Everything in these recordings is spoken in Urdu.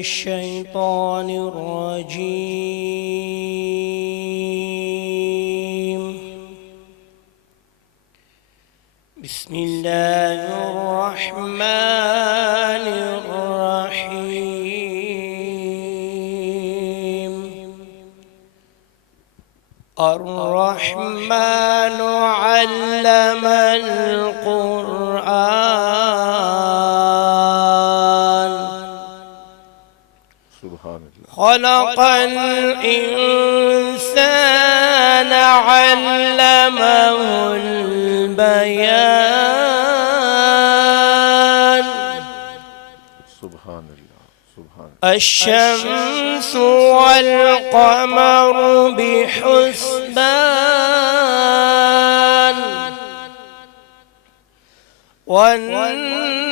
الشيطان الرجيم. بسم الله الرحمن الرحيم. الرحمن علم القرآن خلق الإنسان علمه البيان. سبحان الله سبحان الله. الشمس والقمر بحسبان والنجم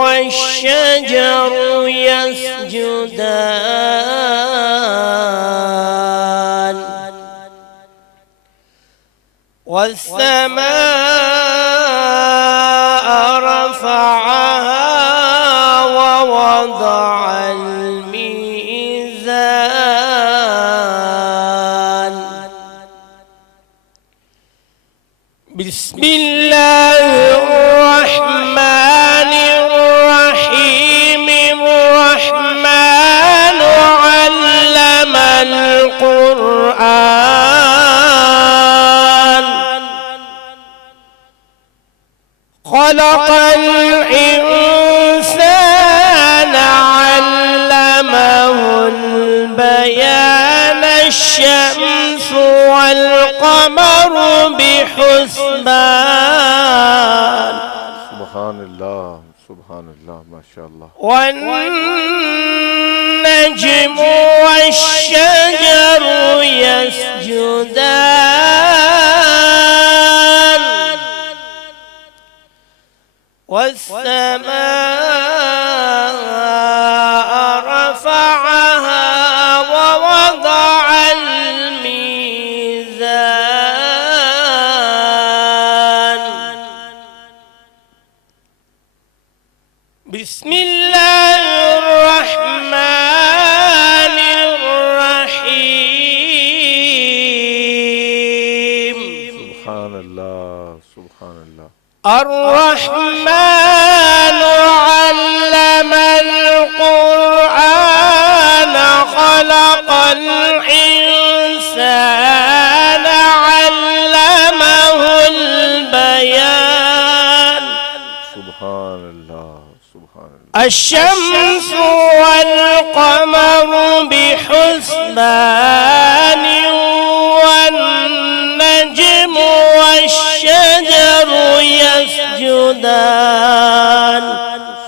والشجر يسجدان والسماء رفعها ووضع الميزان. بسم الله الرحمن الرحيم. الرحمن علم القرآن خلق الإنسان علمه البيان. الشمس والقمر بحسبان. سبحان الله سبحان الله ما شاء الله. والنجم والشجر يسجدان والسماء رفعها ووضع الميزان. بسم الله الرحمن الرحيم. سبحان الله سبحان الله. الرحمن علم القرآن خلق الإنسان علمه البيان. سبحان الله سبحان الله. الشمس والقمر بحسبان والنجم والشجر يسجدان.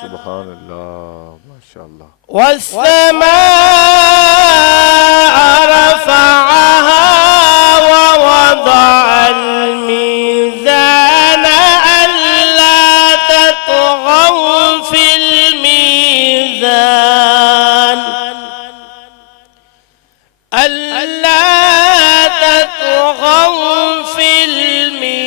سبحان الله ما شاء الله. والسماء رفعها ووضع الميزان ألا تطغوا في الميزان. ألا تطغوا في الميزان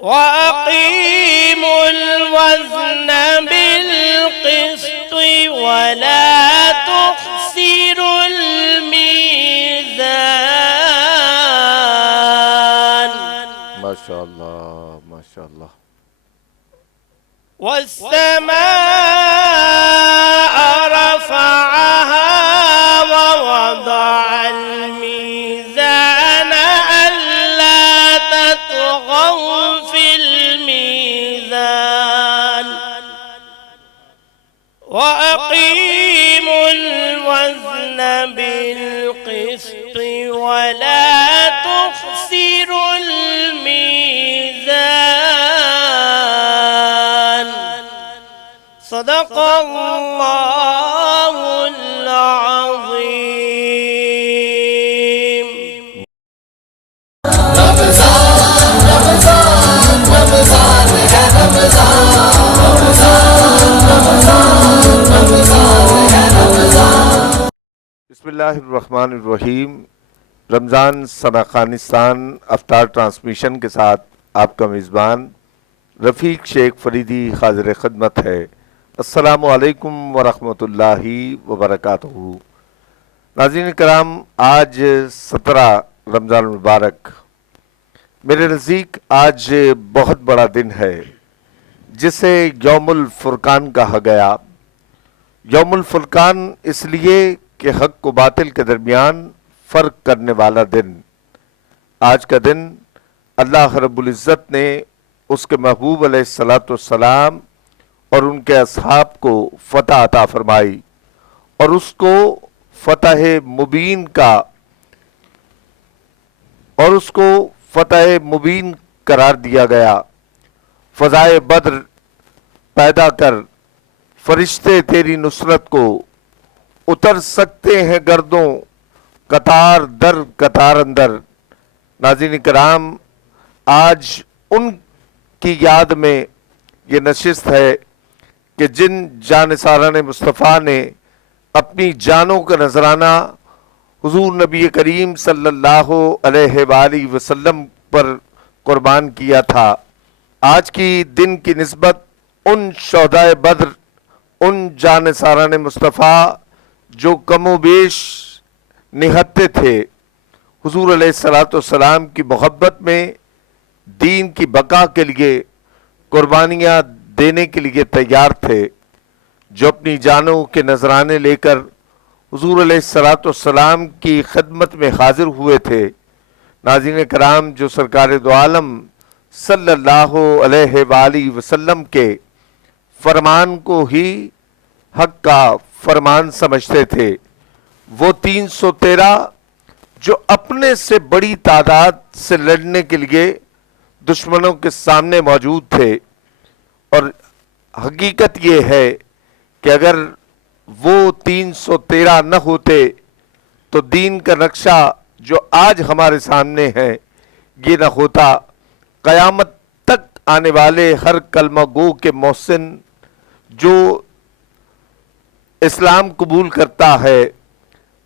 وأقيموا الوزن بالقسط ولا تخسروا الميزان. ما شاء الله ما شاء الله. والسماء رفعها ووضع الميزان ألا تطغوا في الميزان وأقيموا الوزن بالقسط ولا تخسروا الميزان. صدق الله العظيم. بسم اللہ الرحمن الرحیم. رمضان افطار ٹرانسمیشن کے ساتھ آپ کا میزبان رفیق شیخ فریدی حاضر خدمت ہے. السلام علیکم ورحمۃ اللہ وبرکاتہ. ناظرین کرام، آج 17 رمضان المبارک. میرے نزدیک آج بہت بڑا دن ہے جسے یوم الفرقان کہا گیا. یوم الفرقان اس لیے کہ حق و باطل کے درمیان فرق کرنے والا دن. آج کا دن اللہ رب العزت نے اس کے محبوب علیہ السلام اور ان کے اصحاب کو فتح عطا فرمائی اور اس کو فتح مبین قرار دیا گیا. فضائے بدر پیدا کر فرشتے تیری نصرت کو اتر سکتے ہیں گردوں قطار در قطار اندر. ناظرین کرام، آج ان کی یاد میں یہ نشست ہے کہ جن جانثاران مصطفیٰ نے اپنی جانوں کا نذرانہ حضور نبی کریم صلی اللہ علیہ وآلہ وسلم پر قربان کیا تھا. آج کی دن کی نسبت ان شہدائے بدر، ان جانثاران مصطفیٰ جو کم و بیش نہتے تھے، حضور علیہ السلام کی محبت میں دین کی بقا کے لیے قربانیاں دینے کے لیے تیار تھے، جو اپنی جانوں کے نذرانے لے کر حضور علیہ السلام کی خدمت میں حاضر ہوئے تھے. ناظرین کرام، جو سرکار دو عالم صلی اللہ علیہ وآلہ وسلم کے فرمان کو ہی حق کا فرمان سمجھتے تھے، وہ 313 جو اپنے سے بڑی تعداد سے لڑنے کے لیے دشمنوں کے سامنے موجود تھے. اور حقیقت یہ ہے کہ اگر وہ 313 نہ ہوتے تو دین کا نقشہ جو آج ہمارے سامنے ہے یہ نہ ہوتا. قیامت تک آنے والے ہر کلمہ گو کے محسن جو اسلام قبول کرتا ہے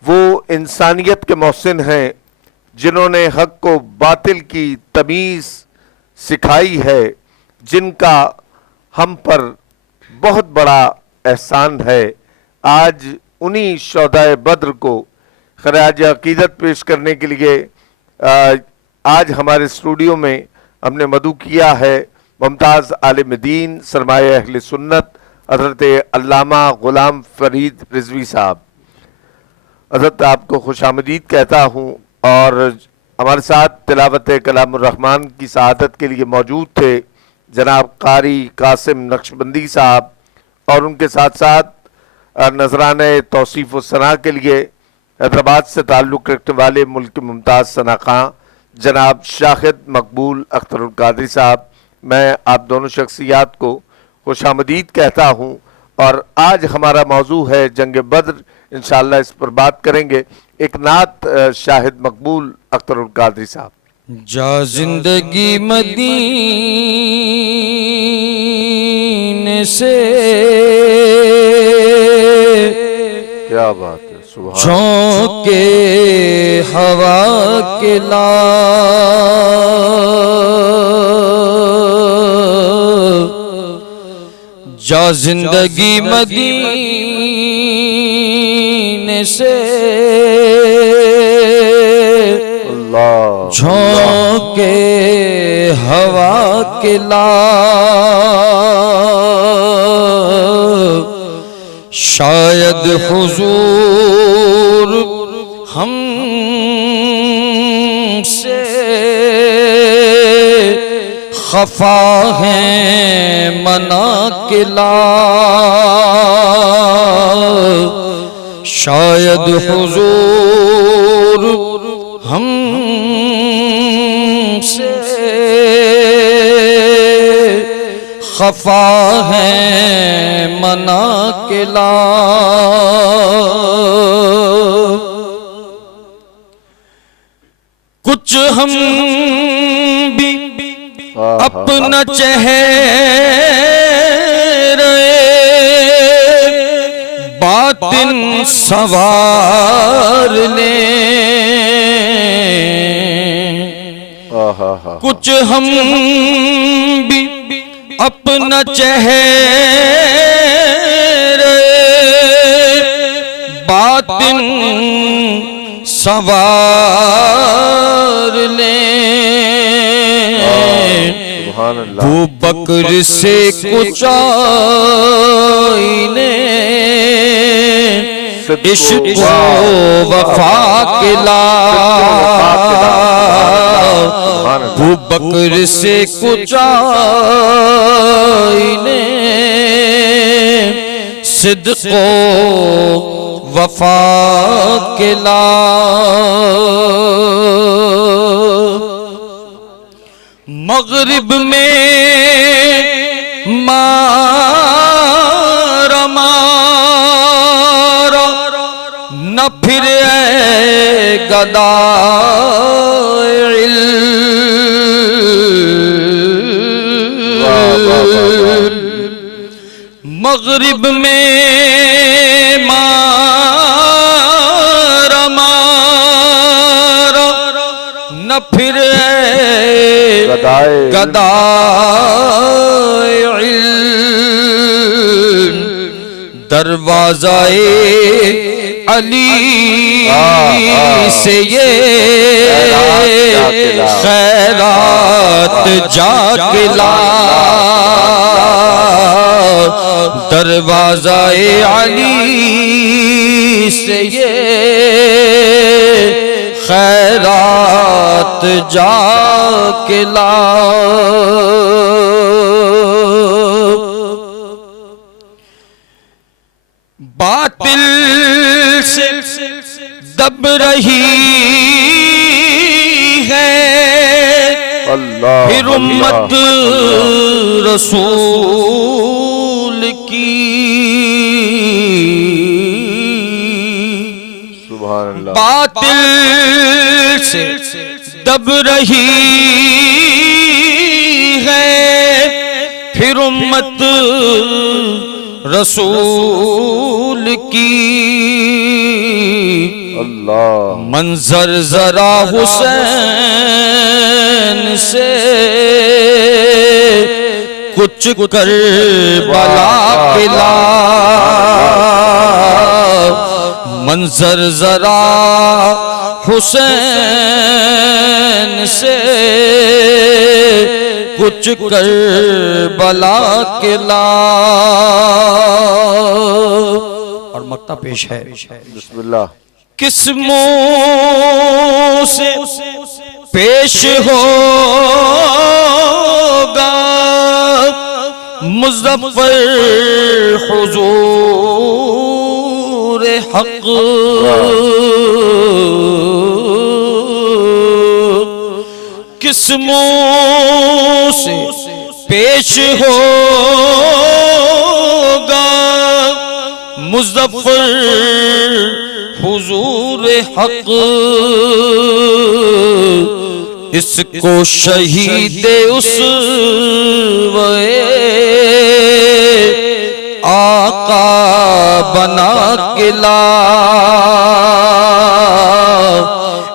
وہ انسانیت کے محسن ہیں، جنہوں نے حق و باطل کی تمیز سکھائی ہے، جن کا ہم پر بہت بڑا احسان ہے. آج انہی شہدائے بدر کو خراج عقیدت پیش کرنے کے لیے آج ہمارے اسٹوڈیو میں ہم نے مدعو کیا ہے ممتاز عالم دین سرمایہ اہل سنت حضرت علامہ غلام فرید رضوی صاحب. حضرت آپ کو خوش آمدید کہتا ہوں، اور ہمارے ساتھ تلاوت کلام الرحمن کی سعادت کے لیے موجود تھے جناب قاری قاسم نقشبندی صاحب، اور ان کے ساتھ ساتھ نذرانہ توصیف و ثناء کے لیے حیدرآباد سے تعلق رکھنے والے ملک ممتاز ثناء خاں جناب شاہد مقبول اختر القادری صاحب. میں آپ دونوں شخصیات کو خوش آمدید کہتا ہوں، اور آج ہمارا موضوع ہے جنگ بدر. انشاءاللہ اس پر بات کریں گے. ایک نعت شاہد مقبول اختر القادری صاحب. جا زندگی مدینے سے کیا بات ہے، سبحان جھونکے ہوا کے لا جا زندگی مدینے سے اللہ جھونکے ہوا کے لا شاید حضور ہم سے خفا ہیں منا کے لا شاید حضور ہم سے خفا ہیں منا کے لا کچھ ہم بھی اپنا چہرے باطل باطن سوار لیں، کچھ ہم بھی اپنا چہرے باطن سوار لیں، ابو بکر سے کچھ آئینے عشق و وفا کے ابو بکر سے کچھ آئینے صدق و وفا کے مغرب میں مارا مارا نہ پھر اے گدائے علم، مغرب میں مارا مارا نہ پھر گدائے علم، دروازہ علی سے یہ خیرات جا کے لا، دروازہ علی سے یہ خیرات جا کے لا، باطل سے دب رہی ہے پھر امت رسول کی، باطل سے دب رہی ہے پھر امت رسول کی، منظر ذرا حسین سے کچھ کربلا کے لا، منظر ذرا حسین سے کچھ کربلا کے لا، اور مقطع پیش ہے، بسم اللہ۔ کس منہ سے پیش ہوگا مظفر حضور حق، کس منہ سے پیش ہوگا مظفر حضور حق، اس کو شہید اسوہ آقا بنا کے لا،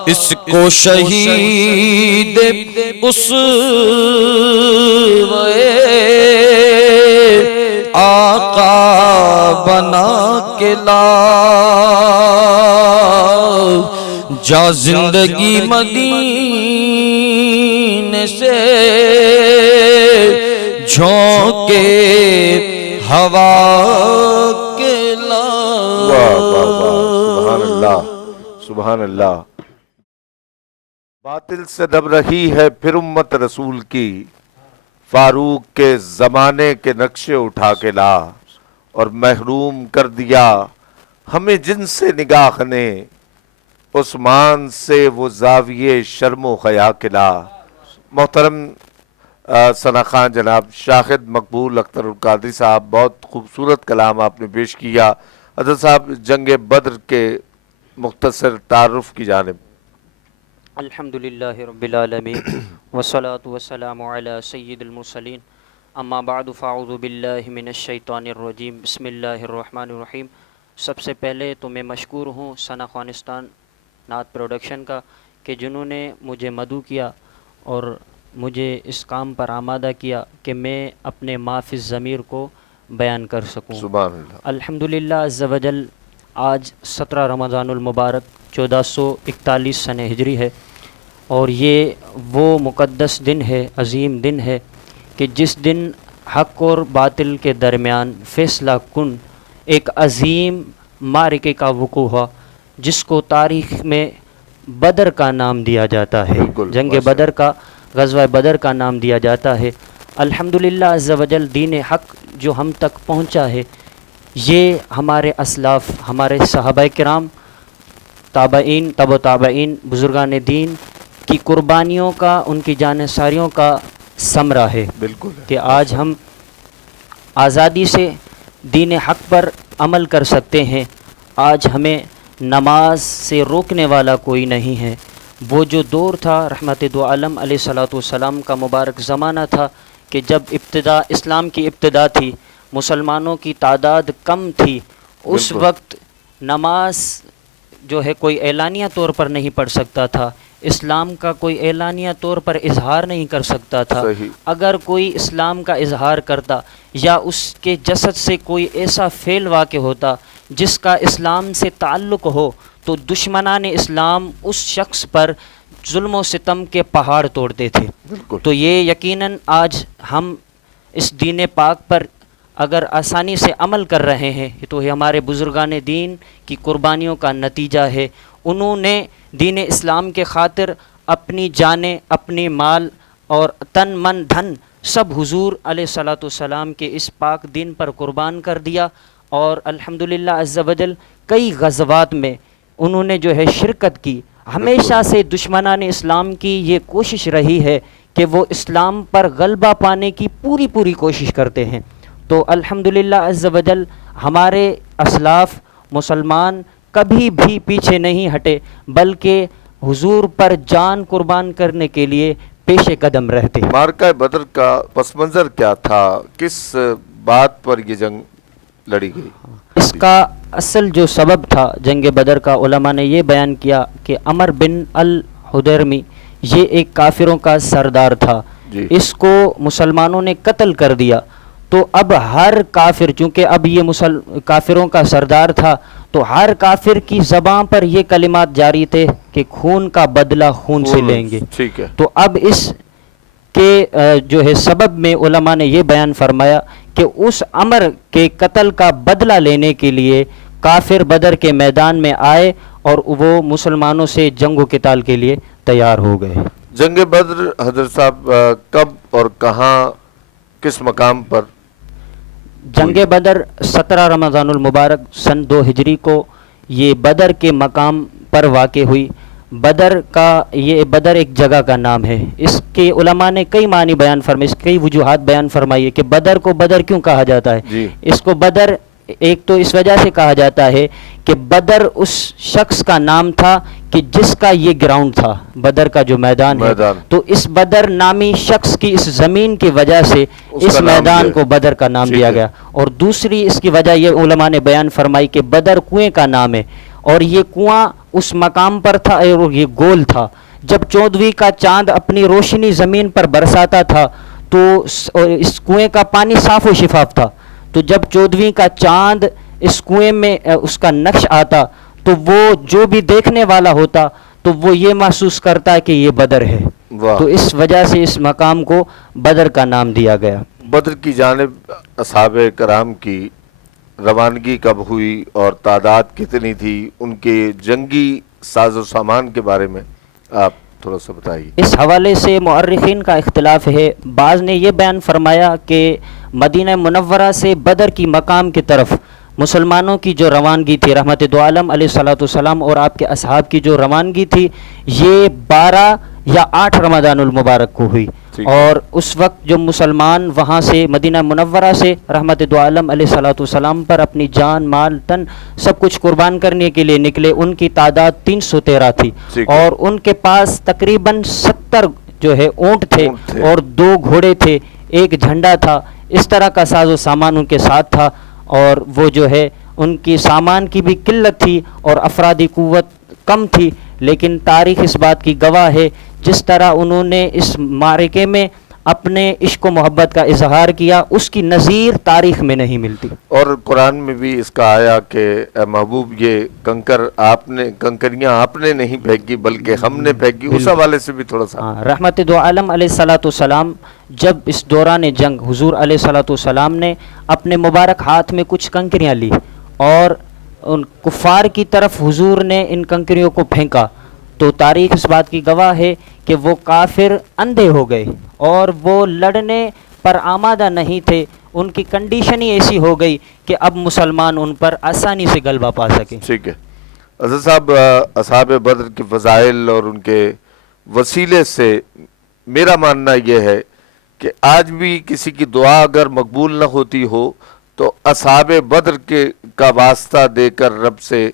اس کو شہید اسوہ آقا بنا کے لا، جا زندگی مدینے سے جھونکے ہوا کے لا۔ سبحان اللہ، سبحان اللہ۔ باطل سے دب رہی ہے پھر امت رسول کی، فاروق کے زمانے کے نقشے اٹھا کے لا، اور محروم کر دیا ہمیں جن سے نگاہ نے، عثمان سے وہ زاویے شرم و حیا کے لا۔ محترم ثنا خان جناب شاہد مقبول اختر القادری صاحب، بہت خوبصورت کلام آپ نے پیش کیا۔ حضرت صاحب جنگ بدر کے مختصر تعارف کی جانب۔ الحمدللہ رب العالمین والصلاة والسلام علی سید المرسلین، اما بعد فاعوذ باللہ من الشیطان الرجیم، بسم اللہ الرحمن الرحیم۔ سب سے پہلے تو میں مشکور ہوں ثنا خوانستان نعت پروڈکشن کا کہ جنہوں نے مجھے مدعو کیا اور مجھے اس کام پر آمادہ کیا کہ میں اپنے ما فی الضمیر کو بیان کر سکوں. سبحان اللہ. الحمدللہ عز و جل آج 17 رمضان المبارک 1441 سنہ ہجری ہے، اور یہ وہ مقدس دن ہے، عظیم دن ہے کہ جس دن حق اور باطل کے درمیان فیصلہ کن ایک عظیم معرکے کا وقوع ہوا، جس کو تاریخ میں بدر کا نام دیا جاتا ہے. بالکل، جنگ بدر کا، غزوہ بدر کا نام دیا جاتا ہے. الحمدللہ عز و جل دین حق جو ہم تک پہنچا ہے، یہ ہمارے اسلاف، ہمارے صحابہ کرام، تابعین، تبع تابعین، بزرگان دین کی قربانیوں کا، ان کی جانثاریوں کا ثمرہ ہے. بالکل کہ آج ہم آزادی سے دین حق پر عمل کر سکتے ہیں. آج ہمیں نماز سے روکنے والا کوئی نہیں ہے. وہ جو دور تھا رحمت دو عالم علیہ الصلوۃ والسلام کا مبارک زمانہ تھا کہ جب ابتدا اسلام کی ابتدا تھی، مسلمانوں کی تعداد کم تھی، اس بالکل. وقت نماز جو ہے کوئی اعلانیہ طور پر نہیں پڑھ سکتا تھا، اسلام کا کوئی اعلانیہ طور پر اظہار نہیں کر سکتا تھا. صحیح. اگر کوئی اسلام کا اظہار کرتا یا اس کے جسد سے کوئی ایسا فعل واقع ہوتا جس کا اسلام سے تعلق ہو، تو دشمنان اسلام اس شخص پر ظلم و ستم کے پہاڑ توڑتے تھے. بالکل. تو یہ یقیناً آج ہم اس دین پاک پر اگر آسانی سے عمل کر رہے ہیں تو یہ ہمارے بزرگان دین کی قربانیوں کا نتیجہ ہے. انہوں نے دین اسلام کے خاطر اپنی جانیں، اپنی مال اور تن من دھن سب حضور علیہ الصلوۃ والسلام کے اس پاک دین پر قربان کر دیا. اور الحمدللہ عز و جل کئی غزوات میں انہوں نے جو ہے شرکت کی. ہمیشہ سے دشمنان اسلام کی یہ کوشش رہی ہے کہ وہ اسلام پر غلبہ پانے کی پوری کوشش کرتے ہیں. تو الحمدللہ عز و جل ہمارے اسلاف مسلمان کبھی بھی پیچھے نہیں ہٹے، بلکہ حضور پر جان قربان کرنے کے لیے پیش قدم رہتے. معرکہ بدر کا پس منظر کیا تھا؟ کس بات پر یہ جنگ لڑی گئی؟ اس کا اصل جو سبب تھا جنگ بدر کا، علماء نے یہ بیان کیا کہ عمر بن الحدرمی یہ ایک کافروں کا سردار تھا. جی. اس کو مسلمانوں نے قتل کر دیا. تو اب ہر کافر، چونکہ اب یہ کافروں کا سردار تھا، تو ہر کافر کی زبان پر یہ کلمات جاری تھے کہ خون کا بدلہ خون سے لیں گے. ٹھیک ہے. تو اب اس کے جو ہے سبب میں علماء نے یہ بیان فرمایا کہ اس عمر کے قتل کا بدلہ لینے کے لیے کافر بدر کے میدان میں آئے اور وہ مسلمانوں سے جنگ و قتال کے لیے تیار ہو گئے. جنگ بدر حضرت صاحب کب اور کہاں، کس مقام پر؟ جنگ بدر 17 رمضان المبارک سن 2 ہجری کو یہ بدر کے مقام پر واقع ہوئی. بدر ایک جگہ کا نام ہے. اس کے علماء نے کئی معنی بیان فرمائے، اس کئی وجوہات بیان فرمائی ہے کہ بدر کو بدر کیوں کہا جاتا ہے. جی. اس کو بدر ایک تو اس وجہ سے کہا جاتا ہے کہ بدر اس شخص کا نام تھا کہ جس کا یہ گراؤنڈ تھا، بدر کا جو میدان ہے. تو اس بدر نامی شخص کی اس زمین کی وجہ سے اس میدان کو بدر کا نام دیا گیا. اور دوسری اس کی وجہ یہ علماء نے بیان فرمائی کہ بدر کنویں کا نام ہے، اور یہ کنواں اس مقام پر تھا اور یہ گول تھا. جب 14ویں کا چاند اپنی روشنی زمین پر برساتا تھا تو اس کنویں کا پانی صاف و شفاف تھا. تو جب 14ویں کا چاند اس کنویں میں اس کا نقش آتا تو وہ جو بھی دیکھنے والا ہوتا تو وہ یہ محسوس کرتا کہ یہ بدر ہے. تو اس وجہ سے اس مقام کو بدر کا نام دیا گیا. بدر کی جانب اصحاب کرام کی روانگی کب ہوئی اور تعداد کتنی تھی؟ ان کے جنگی ساز و سامان کے بارے میں آپ تھوڑا سا بتائیے. اس حوالے سے مورخین کا اختلاف ہے. بعض نے یہ بیان فرمایا کہ مدینہ منورہ سے بدر کی مقام کی طرف مسلمانوں کی جو روانگی تھی، رحمت دو عالم علیہ الصلوۃ والسلام اور آپ کے اصحاب کی جو روانگی تھی، یہ 12 یا 8 رمضان المبارک کو ہوئی. اور اس وقت جو مسلمان وہاں سے مدینہ منورہ سے رحمت دو عالم علیہ الصلوۃ والسلام پر اپنی جان، مال، تن سب کچھ قربان کرنے کے لیے نکلے، ان کی تعداد 313 تھی. اور ان کے پاس تقریباً 70 جو ہے اونٹ تھے اور 2 گھوڑے تھے، ایک جھنڈا تھا. اس طرح کا ساز و سامان ان کے ساتھ تھا. اور وہ جو ہے ان کی سامان کی بھی قلت تھی اور افرادی قوت کم تھی، لیکن تاریخ اس بات کی گواہ ہے جس طرح انہوں نے اس معرکے میں اپنے عشق و محبت کا اظہار کیا، اس کی نظیر تاریخ میں نہیں ملتی۔ اور قرآن میں بھی اس کا آیا کہ اے محبوب یہ کنکریاں آپ نے نہیں پھینکی بلکہ ہم نے پھینکی، اس حوالے سے بھی تھوڑا سا۔ رحمت دو عالم علیہ الصلوۃ والسلام جب اس دوران جنگ حضور علیہ الصلوۃ والسلام نے اپنے مبارک ہاتھ میں کچھ کنکریاں لی اور ان کفار کی طرف حضور نے ان کنکریوں کو پھینکا، تو تاریخ اس بات کی گواہ ہے کہ وہ کافر اندھے ہو گئے اور وہ لڑنے پر آمادہ نہیں تھے، ان کی کنڈیشن ہی ایسی ہو گئی کہ اب مسلمان ان پر آسانی سے غلبہ پا سکیں۔ ٹھیک ہے حضرت صاحب، اصحاب بدر کے فضائل اور ان کے وسیلے سے میرا ماننا یہ ہے کہ آج بھی کسی کی دعا اگر مقبول نہ ہوتی ہو تو اصحاب بدر کا واسطہ دے کر رب سے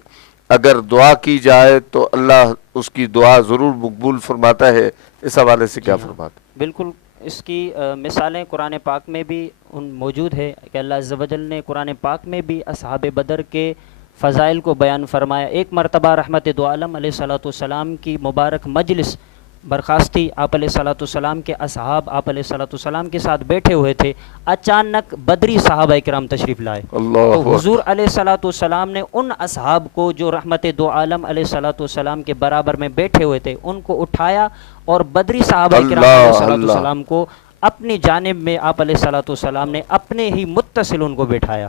اگر دعا کی جائے تو اللہ اس کی دعا ضرور مقبول فرماتا ہے۔ اس حوالے سے کیا فرماتا ہے؟ بالکل، اس کی مثالیں قرآن پاک میں بھی موجود ہے کہ اللہ عز و جل نے قرآن پاک میں بھی اصحاب بدر کے فضائل کو بیان فرمایا۔ ایک مرتبہ رحمت دو عالم علیہ الصلوۃ والسلام کی مبارک مجلس برخاستی، آپ علیہ الصلوۃ والسلام کے اصحاب آپ علیہ الصلوۃ والسلام کے ساتھ بیٹھے ہوئے تھے، اچانک بدری صحابہ کرام تشریف لائے۔ تو حضور علیہ الصلوۃ والسلام نے ان اصحاب کو جو رحمت دو عالم علیہ الصلوۃ والسلام کے برابر میں بیٹھے ہوئے تھے ان کو اٹھایا اور بدری صحابہ کرام علیہ الصلوۃ والسلام کو اپنی جانب میں آپ علیہ الصلوۃ والسلام نے اپنے ہی متصل ان کو بٹھایا۔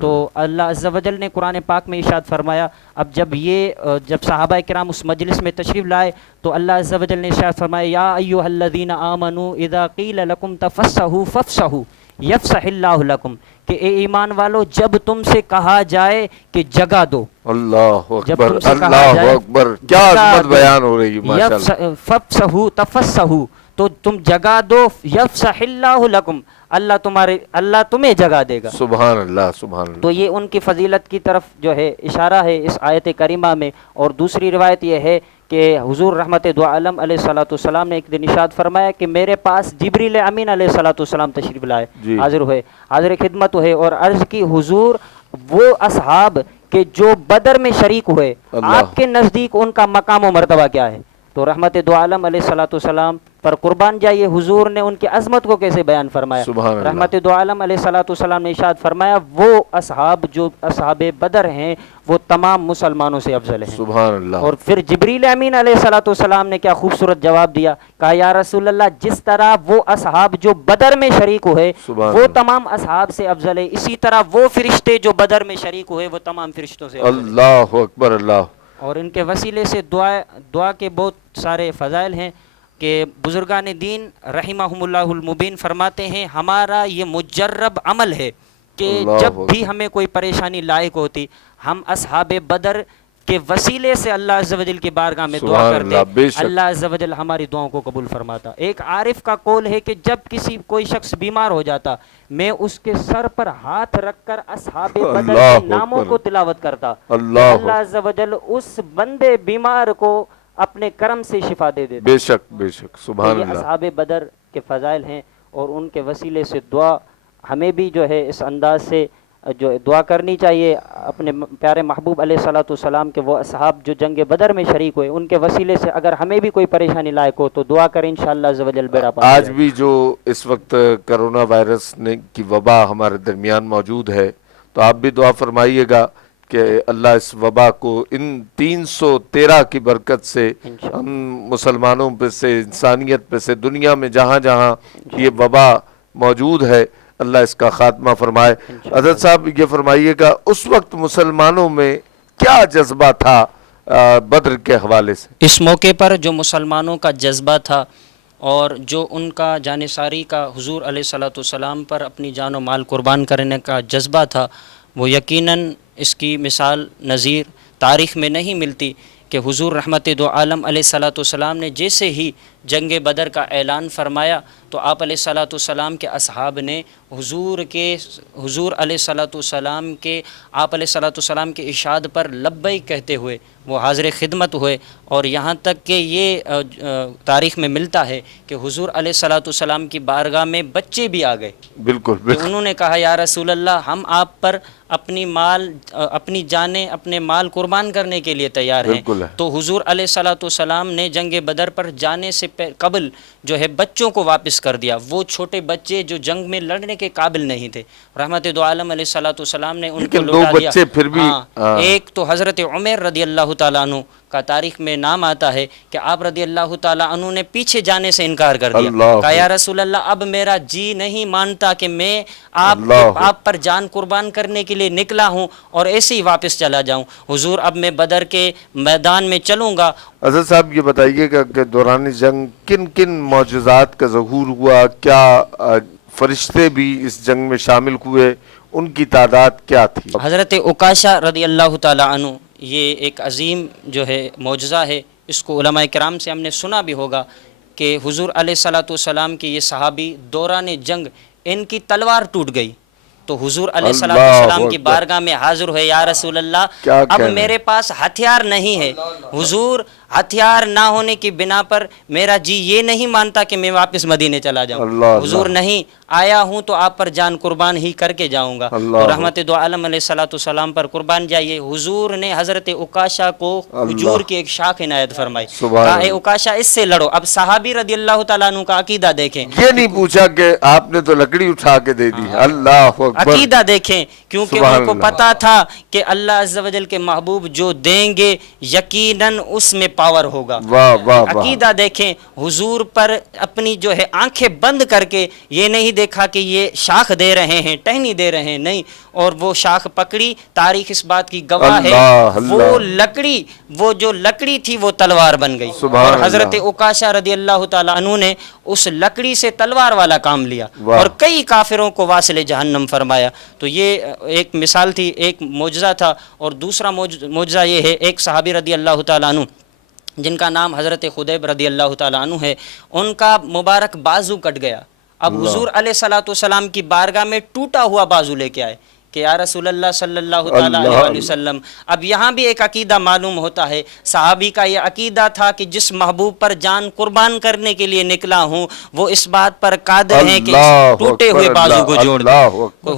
تو اللہ عز و جل نے قرآن پاک میں ارشاد فرمایا، اب جب صحابہ کرام اس مجلس میں تشریف لائے تو اللہ عز و جل نے ارشاد فرمایا، یا ایھا الذین آمنوا اذا قیل لکم تفسحوا فافسحوا یفسح اللہ لکم، کہ اے ایمان والو جب تم سے کہا جائے کہ جگہ دو، اللہ اکبر، اللہ اکبر، کیا عظمت بیان ہو رہی ہے ماشاءاللہ۔ فافسحوا تفسحوا، تو تم جگہ دو، یفسح اللہ لکم، اللہ تمہیں جگہ دے گا۔ سبحان اللہ، سبحان اللہ۔ تو یہ ان کی فضیلت کی طرف جو ہے اشارہ ہے اس آیت کریمہ میں۔ اور دوسری روایت یہ ہے کہ حضور رحمت دو عالم علیہ الصلوۃ والسلام نے ایک دن ارشاد فرمایا کہ میرے پاس جبریل امین علیہ الصلوۃ والسلام تشریف لائے، حاضر ہوئے، حاضر خدمت ہوئے اور عرض کی حضور وہ اصحاب کہ جو بدر میں شریک ہوئے آپ کے نزدیک ان کا مقام و مرتبہ کیا ہے؟ تو رحمت دو عالم علیہ الصلوۃ والسلام پر قربان جائیے حضور نے ان کی عظمت کو کیسے بیان فرمایا۔ رحمت دو عالم علیہ الصلوۃ والسلام نے ارشاد فرمایا وہ اصحاب جو اصحاب بدر ہیں وہ تمام مسلمانوں سے افضل ہیں۔ سبحان اللہ۔ اور پھر جبریل امین علیہ الصلوۃ والسلام نے کیا خوبصورت جواب دیا، کہا یا رسول اللہ جس طرح وہ اصحاب جو بدر میں شریک ہوئے وہ تمام اصحاب سے افضل ہے، اسی طرح وہ فرشتے جو بدر میں شریک ہوئے وہ تمام فرشتوں سے افضل ہیں۔ اللہ اکبر، اللہ۔ اور ان کے وسیلے سے دعا کے بہت سارے فضائل ہیں کہ بزرگان دین رحمہم اللہ المبین فرماتے ہیں ہمارا یہ مجرب عمل ہے کہ جب بھی ہمیں کوئی پریشانی لاحق ہوتی ہم اصحاب بدر کے وسیلے سے اللہ عز و جل کی بارگاہ میں دعا کرتے، اللہ عز و جل ہماری دعاؤں کو قبول فرماتا۔ ایک عارف کا قول ہے کہ جب کوئی شخص بیمار ہو جاتا میں اس کے سر پر ہاتھ رکھ کر اصحاب بدر کے ناموں کو تلاوت کرتا، اللہ عز و جل اس بندے بیمار کو اپنے کرم سے شفا دے دیتے۔ بے شک، بے شک، سبحان اللہ۔ اصحاب بدر کے فضائل ہیں اور ان کے وسیلے سے دعا ہمیں بھی جو ہے اس انداز سے جو دعا کرنی چاہیے اپنے پیارے محبوب علیہ الصلوۃ والسلام کے وہ اصحاب جو جنگ بدر میں شریک ہوئے ان کے وسیلے سے اگر ہمیں بھی کوئی پریشانی لاحق ہو تو دعا کریں انشاءاللہ عز و جل بیڑا پار۔ آج بھی جو اس وقت کرونا وائرس کی وبا ہمارے درمیان موجود ہے تو آپ بھی دعا فرمائیے گا کہ اللہ اس وبا کو ان 313 کی برکت سے ہم مسلمانوں پہ سے، انسانیت پہ سے، دنیا میں جہاں جہاں یہ وبا موجود ہے اللہ اس کا خاتمہ فرمائے۔ حضرت صاحب یہ فرمائیے گا اس وقت مسلمانوں میں کیا جذبہ تھا بدر کے حوالے سے؟ اس موقع پر جو مسلمانوں کا جذبہ تھا اور جو ان کا جانثاری کا حضور علیہ الصلوۃ والسلام پر اپنی جان و مال قربان کرنے کا جذبہ تھا وہ یقیناً اس کی مثال نظیر تاریخ میں نہیں ملتی کہ حضور رحمت دو عالم علیہ الصلوۃ والسلام نے جیسے ہی جنگ بدر کا اعلان فرمایا تو آپ علیہ الصلوۃ والسلام کے اصحاب نے حضور علیہ الصلوۃ والسلام کے آپ علیہ الصلوۃ والسلام کے ارشاد پر لبیک کہتے ہوئے وہ حاضر خدمت ہوئے، اور یہاں تک کہ یہ تاریخ میں ملتا ہے کہ حضور علیہ الصلوۃ والسلام کی بارگاہ میں بچے بھی آ گئے، بالکل کہ بالکل انہوں نے کہا یا رسول اللہ ہم آپ پر اپنی جانیں اپنے مال قربان کرنے کے لیے تیار ہیں۔ بالکل ہے۔ تو حضور علیہ الصلوۃ والسلام نے جنگ بدر پر جانے سے قبل جو ہے بچوں کو واپس کر دیا، وہ چھوٹے بچے جو جنگ میں لڑنے کے قابل نہیں تھے، رحمت دو عالم علیہ الصلوۃ والسلام نے ان کو لیکن لوٹا دو دیا۔ بچے پھر بھی ایک تو حضرت عمر رضی اللہ تعالیٰ عنہ کا تاریخ میں نام آتا ہے کہ آپ رضی اللہ تعالیٰ عنہ نے پیچھے جانے سے انکار کر دیا، کہا یا رسول اللہ اب میرا جی نہیں مانتا کہ میں آپ پر جان قربان کرنے کے لیے نکلا ہوں اور ایسے ہی واپس چلا جاؤں، حضور اب میں بدر کے میدان میں چلوں گا۔ حضرت صاحب یہ بتائیے گا کہ دوران جنگ کن کن معجزات کا ظہور ہوا، کیا فرشتے بھی اس جنگ میں شامل ہوئے، ان کی تعداد کیا تھی؟ حضرت عکاشہ رضی اللہ تعالیٰ عنہ یہ ایک عظیم جو ہے معجزہ ہے، اس کو علماء کرام سے ہم نے سنا بھی ہوگا کہ حضور علیہ الصلوۃ والسلام کے یہ صحابی دوران جنگ ان کی تلوار ٹوٹ گئی تو حضور علیہ الصلوۃ والسلام کی بارگاہ میں حاضر ہوئے، یا رسول اللہ اب میرے پاس ہتھیار نہیں ہے، حضور ہتھیار نہ ہونے کی بنا پر میرا جی یہ نہیں مانتا کہ میں واپس مدینے چلا جاؤں، حضور نہیں آیا ہوں تو آپ پر جان قربان ہی کر کے جاؤں گا، اور رحمت دو عالم علیہ الصلوۃ والسلام پر قربان جائیے۔ حضور نے حضرت عکاشہ کو کھجور کی ایک شاخ عنایت فرمائی، کہا اے عکاشہ اس سے لڑو۔ اب صحابی رضی اللہ تعالیٰ عنہ کا عقیدہ دیکھیں، یہ نہیں پوچھا کہ آپ نے تو لکڑی اٹھا کے دے دی، اللہ اکبر، عقیدہ دیکھیں، کیونکہ ان کو پتا تھا کہ اللہ عز و جل کے محبوب جو دیں گے یقیناً اس میں پاور ہوگا۔ عقیدہ دیکھیں، حضور پر اپنی جو ہے آنکھیں بند کر کے یہ نہیں دیکھا کہ یہ شاخ دے رہے ہیں، ٹہنی دے رہے ہیں، نہیں، اور وہ شاخ پکڑی، تاریخ اس بات کی گواہ ہے، وہ جو لکڑی تھی وہ تلوار بن گئی، اور حضرت عکاشہ رضی اللہ تعالیٰ عنہ نے اس لکڑی سے تلوار والا کام لیا اور کئی کافروں کو واصل جہنم فرمایا۔ تو یہ ایک مثال تھی، ایک معجزہ تھا، اور دوسرا معجزہ یہ ہے، ایک صحابی رضی اللہ تعالیٰ عنہ جن کا نام حضرت خدیب رضی اللہ تعالیٰ عنہ ہے، ان کا مبارک بازو کٹ گیا، اب حضور علیہ الصلوۃ والسلام کی بارگاہ میں ٹوٹا ہوا بازو لے کے آئے کہ یا رسول اللہ صلی اللہ تعالیٰ علیہ وسلم۔ اب یہاں بھی ایک عقیدہ معلوم ہوتا ہے، صحابی کا یہ عقیدہ تھا کہ جس محبوب پر جان قربان کرنے کے لیے نکلا ہوں وہ اس بات پر قادر ہیں کہ ٹوٹے ہوئے بازو کو جوڑ دے۔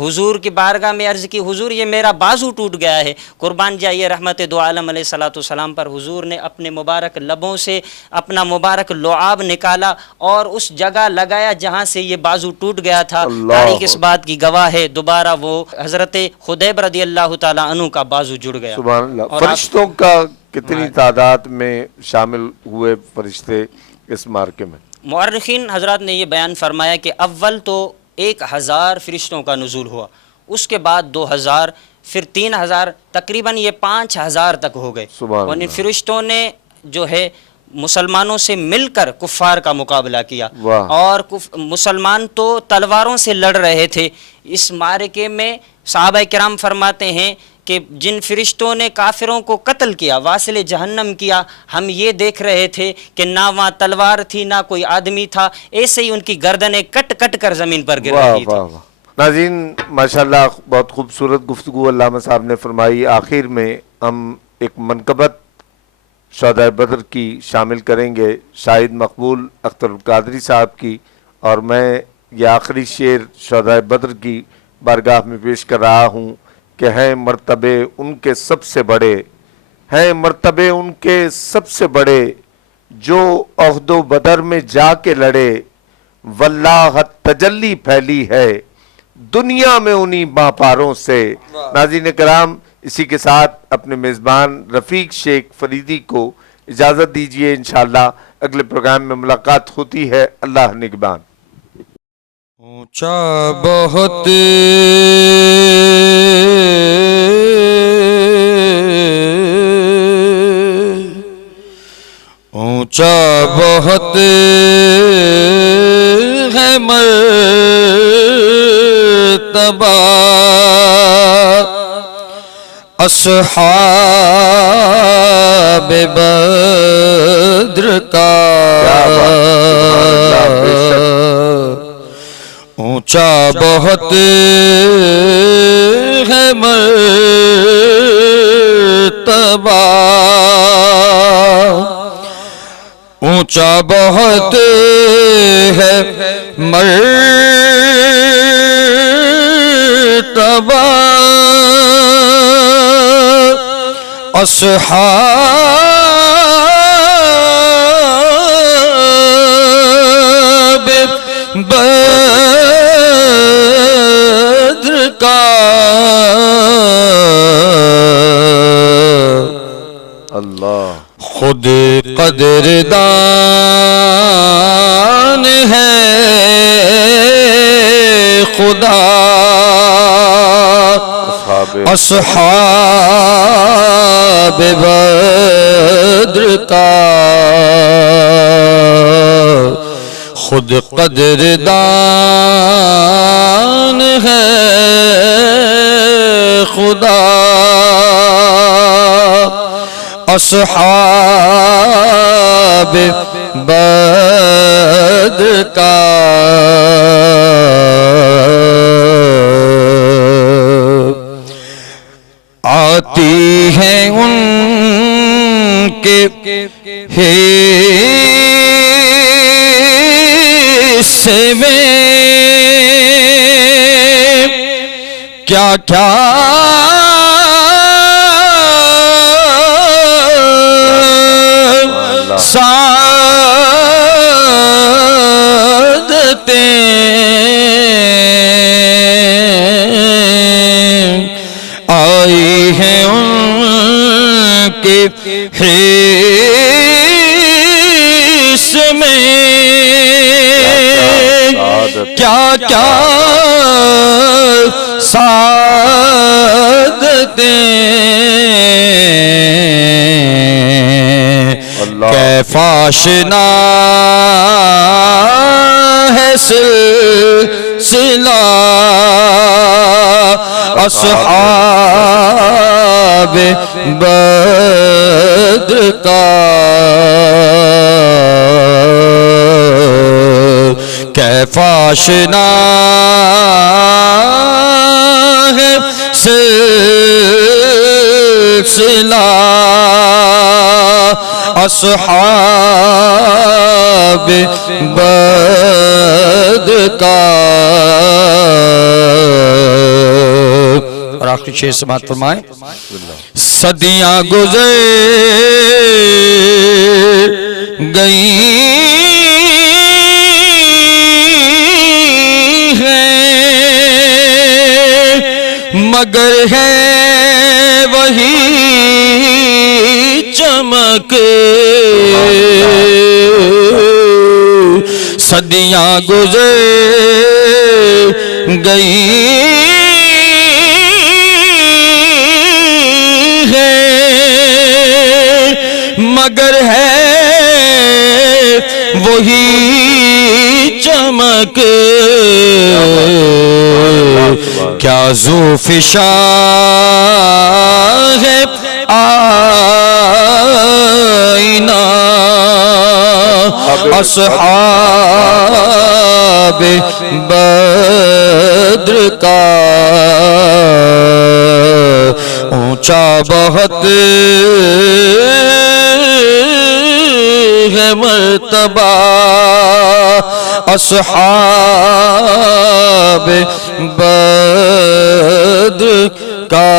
حضور کی بارگاہ میں عرض کی حضور یہ میرا بازو ٹوٹ گیا ہے، قربان جائیے۔ رحمت دو عالم علیہ الصلوۃ والسلام پر حضور نے اپنے مبارک لبوں سے اپنا مبارک لعاب نکالا اور اس جگہ لگایا جہاں سے یہ بازو ٹوٹ گیا تھا، تاریخ اس بات کی گواہ ہے، دوبارہ وہ حضرت خدیب رضی اللہ تعالیٰ عنہ کا بازو جڑ گیا۔ سبحان اللہ۔ فرشتوں کا کتنی تعداد میں شامل ہوئے فرشتے اس مارکے میں؟ مورخین حضرات نے یہ بیان فرمایا کہ اول تو 1000 فرشتوں کا نزول ہوا، اس کے بعد 2000، پھر 3000، تقریباً یہ 5000 تک ہو گئے، اور ان فرشتوں نے جو ہے مسلمانوں سے مل کر کفار کا مقابلہ کیا، اور مسلمان تو تلواروں سے لڑ رہے تھے۔ اس معرکے میں صحابہ کرام فرماتے ہیں کہ جن فرشتوں نے کافروں کو قتل کیا، واصل جہنم کیا، ہم یہ دیکھ رہے تھے کہ نہ وہاں تلوار تھی نہ کوئی آدمی تھا، ایسے ہی ان کی گردنیں کٹ کٹ کر زمین پر گر رہی تھی۔ ناظرین ماشاءاللہ بہت خوبصورت گفتگو علامہ صاحب نے فرمائی۔ آخر میں ہم ایک منقبت شہدائے بدر کی شامل کریں گے، شاہد مقبول اختر القادری صاحب کی، اور میں یہ آخری شعر شہدائے بدر کی بارگاہ میں پیش کر رہا ہوں کہ ہیں مرتبے ان کے سب سے بڑے، ہیں مرتبے ان کے سب سے بڑے، جو عہد و بدر میں جا کے لڑے، واللہ تجلی پھیلی ہے دنیا میں انہی ماپاروں سے۔ ناظرین کرام، اسی کے ساتھ اپنے میزبان رفیق شیخ فریدی کو اجازت دیجیے، انشاءاللہ اگلے پروگرام میں ملاقات ہوتی ہے۔ اللہ نگہبان۔ اونچا بہت اونچا بہت ہے مرتبہ اصحاب بدر کا اونچا بہت ہے مرتبہ، اونچا بہت ہے مرتبہ، اصحاب بدر کا اللہ خود قدردان ہے خدا، اصحاب بدر کا خود قدردان ہے خدا، اصحاب بدر کا آتی ہیں ان کے حصے میں کیا کیا سعادتیں آئی ہیں ان کے حصے میں کیا کیا سعادتیں کیف آشنا ہے سلسلہ اصحاب بدر کا کیف آشنا ہے سلسلہ اصحاب بدر کا اور آخری شعر سماعت فرمائیں صدیاں گزر گئی مگر ہے وہی چمک صدیاں گزر گئی ہیں مگر ہے وہی چمک کیا ذوفشاں ہے آئینہ اصحاب بدر کا اونچا بہت ہے مرتبہ اصحاب بدر کا